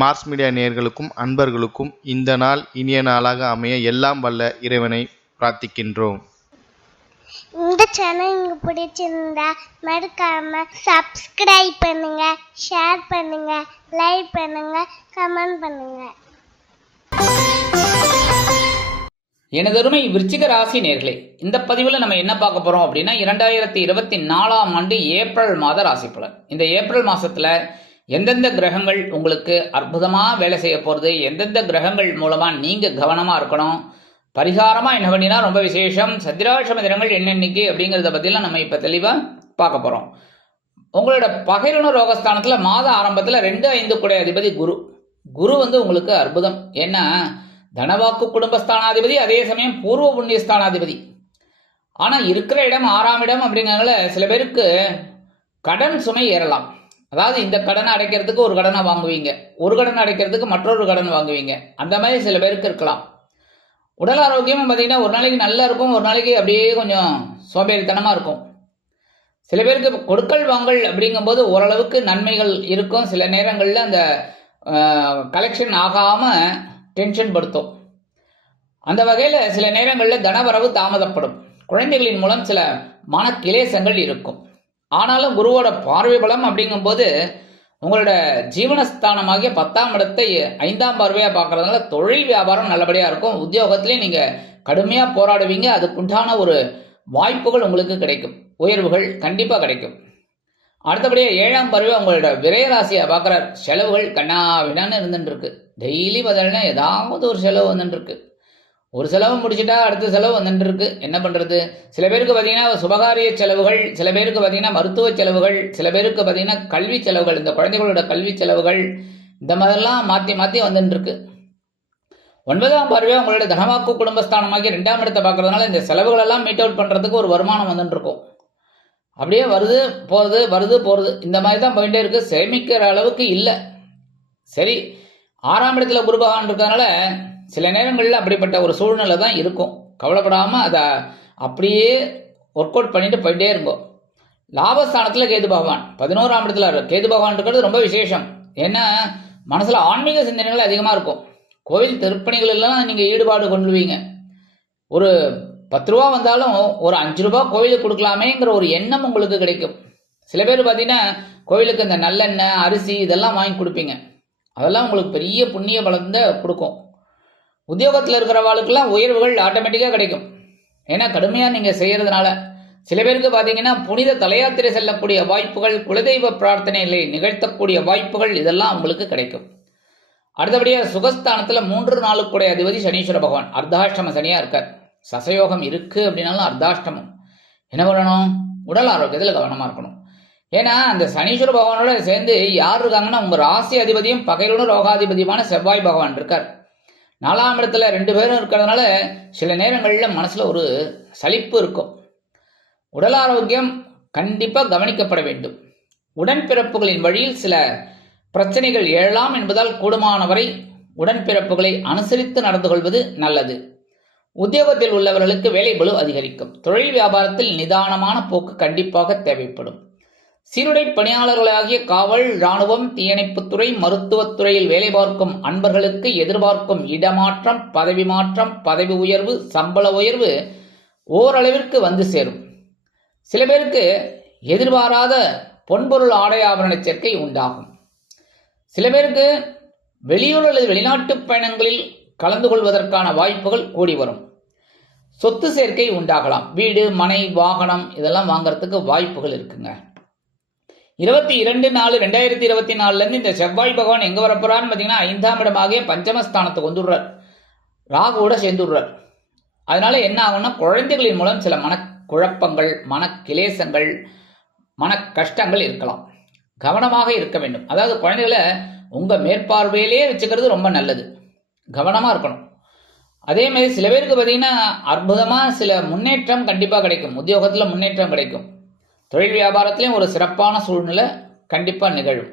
Mars media நேயர்களுக்கும் அன்பர்களுக்கும் இந்த நாள் இனிய நாளாக அமைய எல்லாம் வல்ல இறைவனை பிரார்த்திக்கின்றோம். இந்த சேனல் உங்களுக்கு பிடிச்சிருந்தா மறக்காம சப்ஸ்கிரைப் பண்ணுங்க ஷேர் பண்ணுங்க லைக் பண்ணுங்க கமெண்ட் பண்ணுங்க. எனதருமை விருச்சிக ராசி நேர்களே இந்த பதிவில் நம்ம என்ன பார்க்க போகிறோம் அப்படின்னா இரண்டாயிரத்தி இருபத்தி நாலாம் ஆண்டு ஏப்ரல் மாத ராசி பலன் இந்த ஏப்ரல் மாதத்தில் எந்தெந்த கிரகங்கள் உங்களுக்கு அற்புதமாக வேலை செய்ய போகிறது எந்தெந்த கிரகங்கள் மூலமாக நீங்கள் கவனமாக இருக்கணும்? பரிகாரமாக என்ன பண்ணினா ரொம்ப விசேஷம் சத்திராட்சம தினங்கள் என்னென்னைக்கு அப்படிங்கிறத பற்றிலாம் நம்ம இப்போ தெளிவாக பார்க்க போகிறோம் உங்களோட பகைரண ரோகஸ்தானத்தில் மாத ஆரம்பத்தில் ரெண்டு ஐந்து குடை அதிபதி குரு. குரு வந்து உங்களுக்கு அற்புதம். ஏன்னா தனவாக்கு குடும்பஸ்தானாதிபதி அதே சமயம் பூர்வ புண்ணியஸ்தானாதிபதி. ஆனால் இருக்கிற இடம் ஆறாம் இடம் அப்படிங்கிறதுல சில பேருக்கு கடன் சுமை ஏறலாம். அதாவது இந்த கடனை அடைக்கிறதுக்கு ஒரு கடனை வாங்குவீங்க. ஒரு கடன் அடைக்கிறதுக்கு மற்றொரு கடன் வாங்குவீங்க. அந்த மாதிரி சில பேருக்கு இருக்கலாம். உடல் ஆரோக்கியமும் பார்த்தீங்கன்னா ஒரு நாளைக்கு நல்லா இருக்கும் ஒரு நாளைக்கு அப்படியே கொஞ்சம் சோம்பேறித்தனமாக இருக்கும். சில பேருக்கு கொடுக்கல் வாங்கல் அப்படிங்கும்போது ஓரளவுக்கு நன்மைகள் இருக்கும். சில நேரங்களில் அந்த கலெக்ஷன் ஆகாமல் டென்ஷன் படுத்தும். அந்த வகையில் சில நேரங்களில் தனவரவு தாமதப்படும். குழந்தைகளின் மூலம் சில மன கிளேசங்கள் இருக்கும். ஆனாலும் குருவோட பார்வை பலம் அப்படிங்கும்போது உங்களோட ஜீவனஸ்தானமாகிய பத்தாம் இடத்தை ஐந்தாம் பார்வையாக பார்க்கறதுனால தொழில் வியாபாரம் நல்லபடியாக இருக்கும். உத்தியோகத்திலே நீங்கள் கடுமையாக போராடுவீங்க. அதுக்குண்டான ஒரு வாய்ப்புகள் உங்களுக்கு கிடைக்கும். உயர்வுகள் கண்டிப்பாக கிடைக்கும். அடுத்தபடியாக ஏழாம் பருவம் உங்களோட விரையராசியை பார்க்குற செலவுகள் கண்ணாவினான்னு இருந்துட்டு டெய்லி பதில்னா ஏதாவது ஒரு செலவு வந்துட்டுருக்கு ஒரு செலவு முடிச்சுட்டா அடுத்த செலவு வந்துட்டு இருக்கு என்ன பண்ணுறது சில பேருக்கு பார்த்தீங்கன்னா சுபகாரிய செலவுகள் சில பேருக்கு பார்த்தீங்கன்னா மருத்துவ செலவுகள் சில பேருக்கு பார்த்தீங்கன்னா கல்வி செலவுகள் இந்த குழந்தைகளோட கல்வி செலவுகள் இந்த மாதிரிலாம் மாற்றி மாற்றி வந்துட்டு இருக்கு ஒன்பதாம் பார்வையாக உங்களோட தனவாக்கு குடும்பஸ்தானமாகி ரெண்டாம் இடத்தை பார்க்கறதுனால இந்த செலவுகளெல்லாம் மீட் அவுட் பண்ணுறதுக்கு ஒரு வருமானம் வந்துட்டு இருக்கும் அப்படியே வருது போகிறது வருது போகிறது இந்த மாதிரி தான் போயிட்டே இருக்குது சேமிக்கிற அளவுக்கு இல்லை. சரி ஆறாம் இடத்துல குருபகவான் இருக்கிறதுனால சில நேரங்களில் அப்படிப்பட்ட ஒரு சூழ்நிலை தான் இருக்கும். கவலைப்படாமல் அதை அப்படியே ஒர்க் அவுட் பண்ணிட்டு போயிட்டே இருக்கும் லாபஸ்தானத்தில் கேது பகவான். பதினோராம் இடத்துல கேது பகவான் இருக்கிறது ரொம்ப விசேஷம். ஏன்னா மனசில் ஆன்மீக சிந்தனைகள் அதிகமாக இருக்கும். கோவில் திருப்பணிகள் எல்லாம் நீங்கள் ஈடுபாடு கொண்டுவீங்க ஒரு பத்து ரூபா வந்தாலும் ஒரு அஞ்சு ரூபா கோவிலுக்கு கொடுக்கலாமேங்கிற ஒரு எண்ணம் உங்களுக்கு கிடைக்கும். சில பேர் பார்த்தீங்கன்னா கோவிலுக்கு இந்த நல்லெண்ணெய் அரிசி இதெல்லாம் வாங்கி கொடுப்பீங்க. அதெல்லாம் உங்களுக்கு பெரிய புண்ணிய பலந்த கொடுக்கும். உத்தியோகத்தில் இருக்கிறவாளுக்கெல்லாம் உயர்வுகள் ஆட்டோமேட்டிக்காக கிடைக்கும். ஏன்னா கடுமையாக நீங்கள் செய்கிறதுனால சில பேருக்கு பார்த்தீங்கன்னா புனித தலையாத்திரை செல்லக்கூடிய வாய்ப்புகள் குலதெய்வ பிரார்த்தனைகளை நிகழ்த்தக்கூடிய வாய்ப்புகள் இதெல்லாம் உங்களுக்கு கிடைக்கும். அடுத்தபடியாக சுகஸ்தானத்தில் மூன்று நாளுக்குடைய அதிபதி சனீஸ்வர பகவான். அர்த்தாஷ்டம சனியாக இருக்கார். சசயோகம் இருக்குது அப்படின்னாலும் அர்த்தாஷ்டமம். என்ன பண்ணணும்? உடல் ஆரோக்கியத்தில் கவனமாக இருக்கணும். ஏன்னா அந்த சனீஸ்வர பகவானோட சேர்ந்து யார் இருக்காங்கன்னா உங்கள் ராசி அதிபதியும் பகையுடன் ரோகாதிபதியுமான செவ்வாய் பகவான் இருக்கார். நாலாம் இடத்துல ரெண்டு பேரும் இருக்கிறதுனால சில நேரங்களில் மனசில் ஒரு சலிப்பு இருக்கும். உடல் ஆரோக்கியம் கண்டிப்பாக கவனிக்கப்பட வேண்டும். உடன்பிறப்புகளின் வழியில் சில பிரச்சனைகள் எழலாம் என்பதால் கூடுமானவரை உடன்பிறப்புகளை அனுசரித்து நடந்து கொள்வது நல்லது. உத்தியோகத்தில் உள்ளவர்களுக்கு வேலை பலு அதிகரிக்கும். தொழில் வியாபாரத்தில் நிதானமான போக்கு கண்டிப்பாக தேவைப்படும். சீருடை பணியாளர்களாகிய காவல் இராணுவம் தீயணைப்புத்துறை மருத்துவத்துறையில் வேலை பார்க்கும் அன்பர்களுக்கு எதிர்பார்க்கும் இடமாற்றம் பதவி மாற்றம் பதவி உயர்வு சம்பள உயர்வு ஓரளவிற்கு வந்து சேரும். சில பேருக்கு எதிர்பாராத பொன்பொருள் ஆடை ஆபரண சேர்க்கை உண்டாகும். சில பேருக்கு வெளியூர் அல்லது வெளிநாட்டு பயணங்களில் கலந்து கொள்வதற்கான வாய்ப்புகள் கூடி வரும். சொத்து சேர்க்கை உண்டாகலாம். வீடு மனை வாகனம் இதெல்லாம் வாங்கறதுக்கு வாய்ப்புகள் இருக்குங்க. இருபத்தி இரண்டு நாலு ரெண்டாயிரத்தி இருபத்தி நாலுலேருந்து இந்த செவ்வாய் பகவான் எங்கே வரப்போறான்னு பார்த்தீங்கன்னா ஐந்தாம் இடமாகிய பஞ்சமஸ்தானத்தை வந்துடுறார். ராகுவோட சேர்ந்துடுறார். அதனால என்ன ஆகும்னா குழந்தைகளின் மூலம் சில மனக்குழப்பங்கள் மனக்கிலேசங்கள் கிளேசங்கள் மன கஷ்டங்கள் இருக்கலாம். கவனமாக இருக்க வேண்டும். அதாவது குழந்தைகளை உங்கள் மேற்பார்வையிலே வச்சுக்கிறது ரொம்ப நல்லது. கவனமாக இருக்கணும். அதே மாதிரி சில பேருக்கு பார்த்தீங்கன்னா அற்புதமாக சில முன்னேற்றம் கண்டிப்பாக கிடைக்கும். உத்தியோகத்தில் முன்னேற்றம் கிடைக்கும். தொழில் வியாபாரத்திலையும் ஒரு சிறப்பான சூழ்நிலை கண்டிப்பாக நிகழும்.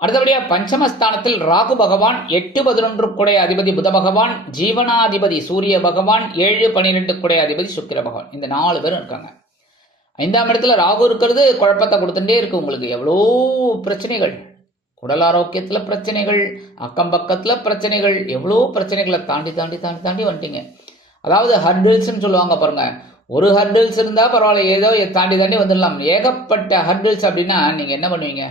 அடுத்தபடியாக பஞ்சமஸ்தானத்தில் ராகு பகவான் எட்டு பதினொன்று குடை அதிபதி புத பகவான் ஜீவனாதிபதி சூரிய பகவான் ஏழு பன்னிரெண்டு குடை அதிபதி சுக்கிர பகவான். இந்த நாலு பேரும் இருக்காங்க. ஐந்தாம் இடத்துல ராகு இருக்கிறது குழப்பத்தை கொடுத்துட்டே இருக்கு உங்களுக்கு. எவ்வளோ பிரச்சனைகள். உடல் ஆரோக்கியத்தில் பிரச்சனைகள் அக்கம் பக்கத்தில் பிரச்சனைகள் எவ்வளோ பிரச்சனைகளை தாண்டி தாண்டி தாண்டி தாண்டி வந்துட்டீங்க. அதாவது ஹர்டில்ஸ்ன்னு சொல்லுவாங்க பாருங்க. ஒரு ஹர்டில்ஸ் இருந்தால் பரவாயில்ல ஏதோ தாண்டி தாண்டி வந்துடலாம். ஏகப்பட்ட ஹர்டில்ஸ் அப்படின்னா நீங்கள் என்ன பண்ணுவீங்க?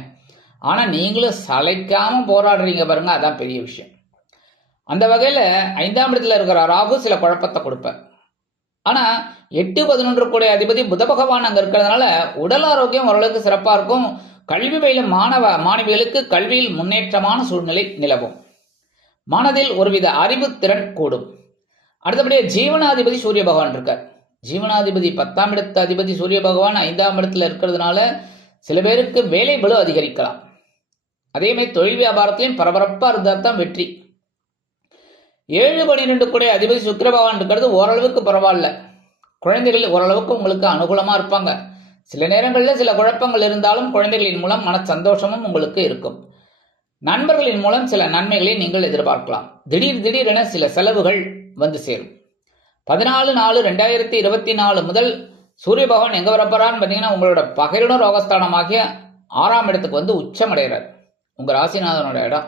ஆனால் நீங்களும் சளைக்காமல் போராடுறீங்க பாருங்க அதான் பெரிய விஷயம். அந்த வகையில் ஐந்தாம் இடத்துல இருக்கிற ராகு சில குழப்பத்தை கொடுப்பேன் ஆனால் எட்டு பதினொன்று கூடிய அதிபதி புத பகவான் அங்கே இருக்கிறதுனால உடல் ஆரோக்கியம் ஓரளவுக்கு சிறப்பாக இருக்கும். கல்வி பயிலும் மாணவ மாணவிகளுக்கு கல்வியில் முன்னேற்றமான சூழ்நிலை நிலவும். மனதில் ஒருவித அறிவு திறன் கூடும். அடுத்தபடியே ஜீவனாதிபதி சூரிய பகவான் இருக்கார். ஜீவனாதிபதி பத்தாம் இடத்து அதிபதி சூரிய பகவான் ஐந்தாம் இடத்துல இருக்கிறதுனால சில பேருக்கு வேலை பலு அதிகரிக்கலாம். அதே மாதிரி தொழில் வியாபாரத்தையும் பரபரப்பாக இருந்தால் தான் வெற்றி. ஏழு பன்னிரெண்டு கூட அதிபதி சுக்கிர பகவான் இருக்கிறது ஓரளவுக்கு பரவாயில்ல. குழந்தைகள் ஓரளவுக்கு உங்களுக்கு அனுகூலமாக இருப்பாங்க. சில நேரங்களில் சில குழப்பங்கள் இருந்தாலும் குழந்தைகளின் மூலம் மன சந்தோஷமும் உங்களுக்கு இருக்கும். நண்பர்களின் மூலம் சில நன்மைகளை நீங்கள் எதிர்பார்க்கலாம். திடீர் திடீரென சில செலவுகள் வந்து சேரும். பதினாலு நாலு ரெண்டாயிரத்தி இருபத்தி நாலு முதல் சூரிய பகவான் எங்கே வரப்போறான்னு பார்த்தீங்கன்னா உங்களோட பகையுடன் ரோகஸ்தானமாகிய ஆறாம் இடத்துக்கு வந்து உச்சம் அடைகிறார். உங்கள் ராசிநாதனோட இடம்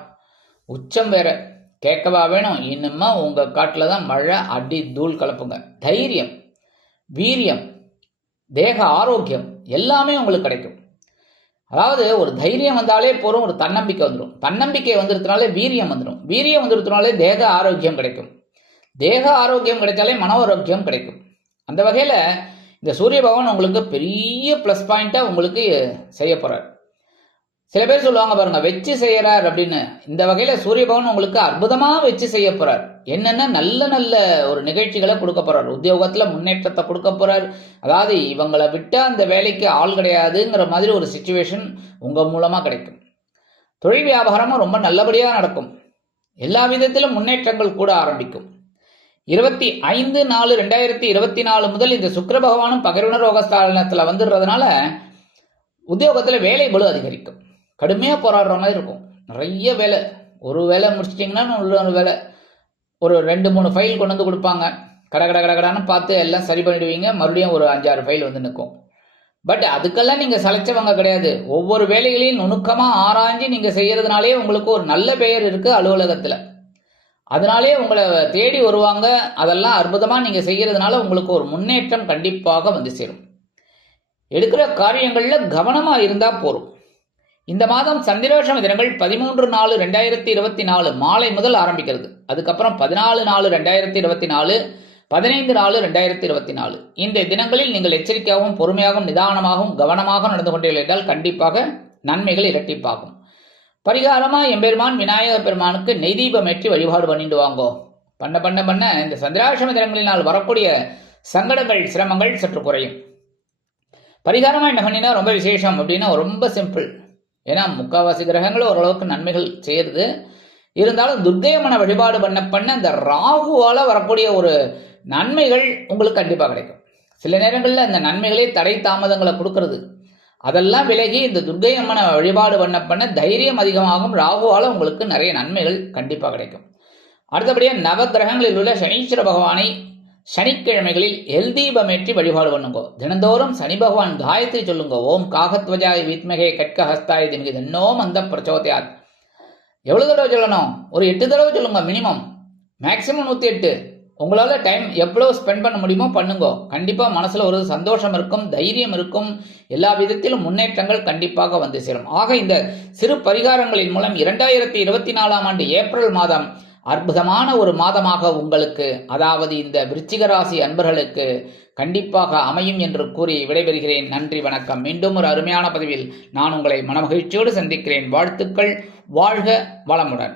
உச்சம் வேற. கேட்கவா வேணும். இன்னுமா உங்கள் காட்டில் தான் மழை அடி தூள் கலப்புங்க. தைரியம் வீரியம் தேக ஆரோக்கியம் எல்லாமே உங்களுக்கு கிடைக்கும். அதாவது ஒரு தைரியம் வந்தாலே போதும் ஒரு தன்னம்பிக்கை வந்துடும் தன்னம்பிக்கை வந்துருத்தினாலே வீரியம் வந்துடும் வீரியம் வந்துருத்தினாலே தேக ஆரோக்கியம் கிடைக்கும். தேக ஆரோக்கியம் கிடைச்சாலே மன ஆரோக்கியம் கிடைக்கும். அந்த வகையில் இந்த சூரிய பகவான் உங்களுக்கு பெரிய ப்ளஸ் பாயிண்ட்டாக உங்களுக்கு செய்ய போகிறார் சில பேர் சொல்லுவாங்க பாருங்க வச்சு செய்கிறார் அப்படின்னு. இந்த வகையில் சூரிய பகவான் உங்களுக்கு அற்புதமாக வச்சு செய்ய போகிறார் என்னென்ன நல்ல நல்ல ஒரு நிகழ்ச்சிகளை கொடுக்க போகிறார் உத்தியோகத்தில் முன்னேற்றத்தை கொடுக்க போகிறார் அதாவது இவங்களை விட்டால் அந்த வேலைக்கு ஆள் கிடையாதுங்கிற மாதிரி ஒரு சுச்சுவேஷன் உங்கள் மூலமாக கிடைக்கும். தொழில் வியாபாரமும் ரொம்ப நல்லபடியாக நடக்கும். எல்லா விதத்திலும் முன்னேற்றங்கள் கூட ஆரம்பிக்கும். இருபத்தி ஐந்து நாலு ரெண்டாயிரத்தி இருபத்தி நாலு முதல் இந்த சுக்கிர பகவானும் பகிர்வன ரோகஸ்தானத்தில் வந்துடுறதுனால உத்தியோகத்தில் வேலை பலு அதிகரிக்கும். கடுமையாக போராடுற மாதிரி இருக்கும். நிறைய வேலை. ஒரு வேலை முடிச்சிட்டிங்கன்னா இன்னொரு வேலை. ஒரு ரெண்டு மூணு ஃபைல் கொண்டு வந்து கொடுப்பாங்க. கட கட கட பார்த்து எல்லாம் சரி பண்ணிடுவீங்க. மறுபடியும் ஒரு அஞ்சாறு ஃபைல் வந்து நிற்கும். பட் அதுக்கெல்லாம் நீங்கள் சளைச்சவங்க கிடையாது. ஒவ்வொரு வேலைகளையும் நுணுக்கமாக ஆராய்ஞ்சு நீங்கள் செய்கிறதுனாலே உங்களுக்கு ஒரு நல்ல பெயர் இருக்குது அலுவலகத்தில். அதனாலே உங்களை தேடி வருவாங்க. அதெல்லாம் அற்புதமாக நீங்கள் செய்கிறதுனால உங்களுக்கு ஒரு முன்னேற்றம் கண்டிப்பாக வந்து சேரும். எடுக்கிற காரியங்களில் கவனமாக இருந்தால் போதும். இந்த மாதம் சந்திரோஷம தினங்கள் பதிமூன்று நாலு ரெண்டாயிரத்தி இருபத்தி நாலு மாலை முதல் ஆரம்பிக்கிறது. அதுக்கப்புறம் பதினாலு நாலு ரெண்டாயிரத்தி இருபத்தி நாலு பதினைந்து நாலு ரெண்டாயிரத்தி இருபத்தி நாலு. இந்த தினங்களில் நீங்கள் எச்சரிக்கையாகவும் பொறுமையாகவும் நிதானமாகவும் கவனமாக நடந்து கொண்டீர்கள் என்றால் கண்டிப்பாக நன்மைகள் இரட்டிப்பாகும். பரிகாரமாக எம்பெருமான் விநாயகர் பெருமானுக்கு நெய் தீபம் ஏற்றி வழிபாடு பண்ணிட்டு வாங்கோ. பண்ண பண்ண பண்ண இந்த சந்திராசிரம தினங்களினால் வரக்கூடிய சங்கடங்கள் சிரமங்கள் சற்று குறையும். பரிகாரமாக என்ன பண்ணினா ரொம்ப விசேஷம் அப்படின்னா ரொம்ப சிம்பிள். ஏன்னா முக்காவாசி கிரகங்கள் ஓரளவுக்கு நன்மைகள் செய்யுது இருந்தாலும் துர்க்கையம்மனை வழிபாடு பண்ண பண்ண இந்த ராகுவால் வரக்கூடிய ஒரு நன்மைகள் உங்களுக்கு கண்டிப்பாக கிடைக்கும். சில நேரங்களில் அந்த நன்மைகளே தடை தாமதங்களை கொடுக்கறது. அதெல்லாம் விலகி இந்த துர்க்கை அம்மனை வழிபாடு பண்ண பண்ண தைரியம் அதிகமாகும். ராகுவால் உங்களுக்கு நிறைய நன்மைகள் கண்டிப்பாக கிடைக்கும். அடுத்தபடியாக நவ கிரகங்களில் உள்ள சனீஸ்வர பகவானை சனிக்கிழமைகளில் எல் தீபமேற்றி வழிபாடு பண்ணுங்கோ. தினந்தோறும் சனி பகவான் காயத்ரி சொல்லுங்க. ஓம் காகத்வஜாய் வித்மகே கட்க ஹஸ்தாய் திமிகி தின்னோம் அந்த பிரச்சோதயாத். எவ்வளோ தடவை சொல்லணும்? ஒரு எட்டு தடவை சொல்லுங்க மினிமம் மேக்ஸிமம் நூற்றி எட்டு. உங்களால் டைம் எவ்வளோ ஸ்பெண்ட் பண்ண முடியுமோ பண்ணுங்கோ. கண்டிப்பாக மனசில் ஒரு சந்தோஷம் இருக்கும் தைரியம் இருக்கும். எல்லா விதத்திலும் முன்னேற்றங்கள் கண்டிப்பாக வந்து சேரும். ஆக இந்த சிறு பரிகாரங்களின் மூலம் இரண்டாயிரத்தி இருபத்தி நாலாம் ஆண்டு ஏப்ரல் மாதம் அற்புதமான ஒரு மாதமாக உங்களுக்கு அதாவது இந்த விருச்சிக ராசி அன்பர்களுக்கு கண்டிப்பாக அமையும் என்று கூறி விடைபெறுகிறேன். நன்றி வணக்கம். மீண்டும் ஒரு அருமையான பதிவில் நான் உங்களை மனமகிழ்ச்சியோடு சந்திக்கிறேன். வாழ்த்துக்கள். வாழ்க வளமுடன்.